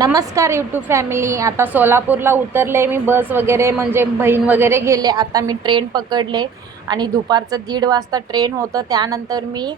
नमस्कार YouTube family आता सोलापूरला उतरले मी बस वगैरे म्हणजे बहीण वगैरे गेले. आता मी ट्रेन पकडले आणि दुपारचं दीड वाजता ट्रेन होतं. त्यानंतर मी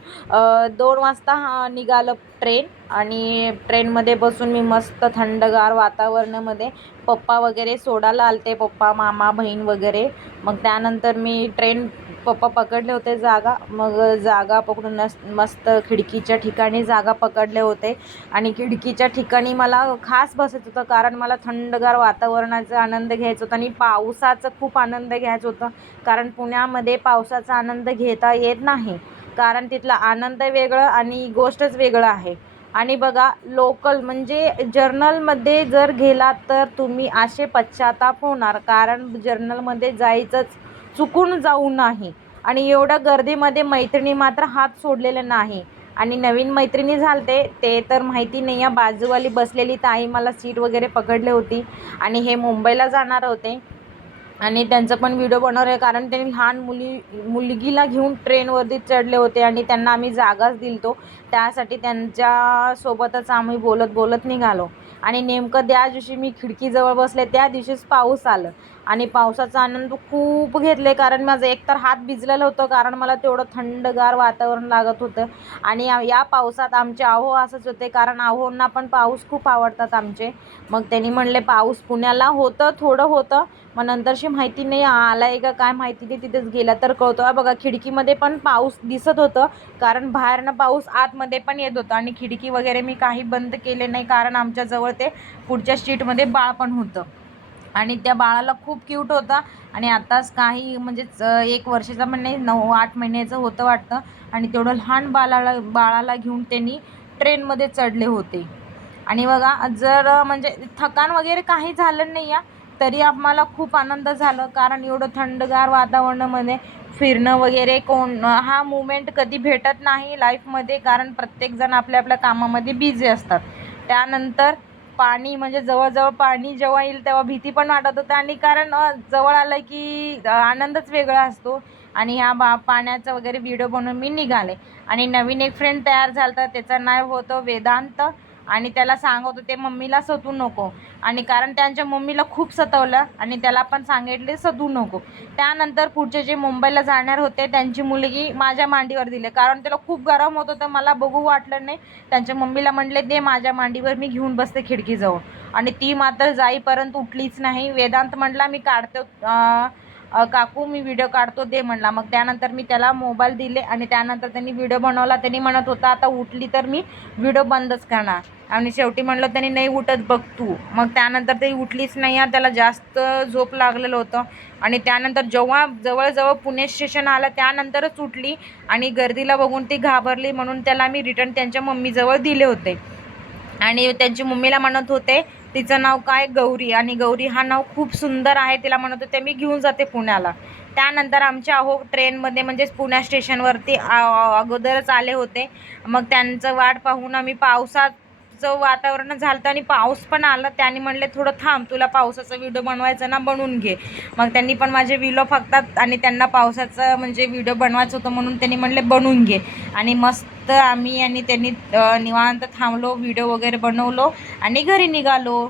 दोन वाजता हा निघालं ट्रेन आणि ट्रेनमध्ये बसून मी मस्त थंडगार वातावरणामध्ये पप्पा वगैरे सोडायला आलते पप्पा मामा बहीण वगैरे. मग त्यानंतर मी ट्रेन पप्पा पकडले होते जागा. मग जागा पकडून नस मस्त खिडकीच्या ठिकाणी जागा पकडले होते. आणि खिडकीच्या ठिकाणी मला खास बसायचं होतं कारण मला थंडगार वातावरणाचा आनंद घ्यायचा होता आणि पावसाचा खूप आनंद घ्यायचा होता. कारण पुण्यामध्ये पावसाचा आनंद घेता येत नाही. कारण तिथला आनंद वेगळं आणि गोष्टच वेगळं आहे. आणि बघा लोकल म्हणजे जर्नलमध्ये जर गेलात तर तुम्ही असे पश्चाताप होणार. कारण जर्नलमध्ये जायचंच चुकून जाऊ नाही. आणि एवढ्या गर्दीमध्ये मैत्रिणी मात्र हात सोडलेले नाही. आणि नवीन मैत्रिणी झालते ते तर माहिती नाही. या बाजूवाली बसलेली ताई मला सीट वगैरे पकडली होती. आणि हे मुंबईला जाणार होते. आणि त्यांचं पण व्हिडिओ बनवले आहे. कारण त्यांनी लहान मुली मुलगीला घेऊन ट्रेनवरती चढले होते आणि त्यांना आम्ही जागाच दिलतो. त्यासाठी त्यांच्यासोबतच आम्ही बोलत बोलत निघालो. आणि नेमकं त्या दिवशी मी खिडकीजवळ बसले. त्या दिवशीच पाऊस आलं. आणि पावसाचा आनंद खूप घेतले. कारण माझं एकतर हात भिजलेलं होतं. कारण मला तेवढं थंडगार वातावरण लागत होतं. आणि या- या पावसात आमचे आहो असंच होते. कारण आहोंना पण पाऊस खूप आवडतात आमचे. मग त्यांनी म्हणले पाऊस पुण्याला होतं थोडं होतं. मग नंतरशी माहिती नाही आला आहे का काय माहिती नाही तिथेच गेला तर कळतो. बघा खिडकीमध्ये पण पाऊस दिसत होतं कारण बाहेरनं पाऊस आतमध्ये पण येत होतं आणि खिडकी वगैरे मी काही बंद केले नाही कारण आमच्याजवळ ते पुढच्या स्ट्रीटमध्ये बाळ पण होतं. आणि त्या बाळाला खूप क्यूट होता आणि आताच काही म्हणजेच एक वर्षाचा पण नाही नऊ आठ महिन्याचं होतं वाटतं. आणि तेवढं लहान बाळाला बाळाला घेऊन त्यांनी ट्रेनमध्ये चढले होते. आणि बघा जर म्हणजे थकान वगैरे काही झालं नाही आहे तरी आम्हाला खूप आनंद झाला कारण एवढं थंडगार वातावरणामध्ये फिरणं वगैरे कोण हा मुमेंट कधी भेटत नाही लाईफमध्ये कारण प्रत्येकजण आपल्या आपल्या कामामध्ये बिझी असतात. त्यानंतर पाणी म्हणजे जवळजवळ पाणी जेव्हा येईल तेव्हा भीती पण वाटत होतं आणि कारण जवळ आलं की आनंदच वेगळा असतो. आणि ह्या बा पाण्याचा वगैरे व्हिडिओ बनवून मी निघाले. आणि नवीन एक फ्रेंड तयार झाला होता त्याचं नाव होतं वेदांत. आणि त्याला सांगत होते मम्मीला सतू नको. आणि कारण त्यांच्या मम्मीला खूप सतवलं आणि त्याला पण सांगितले सतू नको. त्यानंतर पुढचे जे मुंबईला जाणार होते त्यांची मुलगी माझ्या मांडीवर दिले. कारण त्याला खूप गरम होत होतं मला बघू वाटलं नाही. त्यांच्या मम्मीला म्हटले दे माझ्या मांडीवर मी घेऊन बसते खिडकीजवळ. आणि ती मात्र जाईपर्यंत उठलीच नाही. वेदांत म्हटला मी काढतो काकू मी व्हिडिओ काढतो दे म्हणला. मग त्यानंतर मी त्याला मोबाईल दिले आणि त्यानंतर त्यांनी व्हिडिओ बनवला. त्यांनी म्हणत होता आता उठली तर मी व्हिडिओ बंदच करणार. आणि शेवटी म्हणलं त्यांनी नाही उठत बघ तू. मग त्यानंतर ते उठलीच नाही आहे त्याला जास्त झोप लागलेलं होतं. आणि त्यानंतर जेव्हा जवळजवळ पुणे स्टेशन आलं त्यानंतरच उठली आणि गर्दीला बघून ती घाबरली म्हणून त्याला मी रिटर्न त्यांच्या मम्मीजवळ दिले होते. आणि त्यांची मम्मीला म्हणत होते तिचं नाव काय? गौरी. आणि गौरी हा नाव खूप सुंदर आहे तिला म्हणत होते मी घेऊन जाते पुण्याला. त्यानंतर आमच्या अहो ट्रेनमध्ये म्हणजेच पुण्या स्टेशनवरती अगोदरच आले होते. मग त्यांचं वाट पाहून आम्ही पावसाचं वातावरण झालं होतं आणि पाऊस पण आला. त्याने म्हणले थोडं थांब तुला पावसाचा व्हिडिओ बनवायचा ना बनवून घे. मग त्यांनी पण माझे व्हिडिओ फक्तात आणि त्यांना पावसाचं म्हणजे व्हिडिओ बनवायचं होतं म्हणून त्यांनी म्हणले बनवून घे. आणि मस्त तर आम्ही आणि त्यांनी निवांत थांबलो व्हिडिओ वगैरे बनवलो आणि घरी निघालो.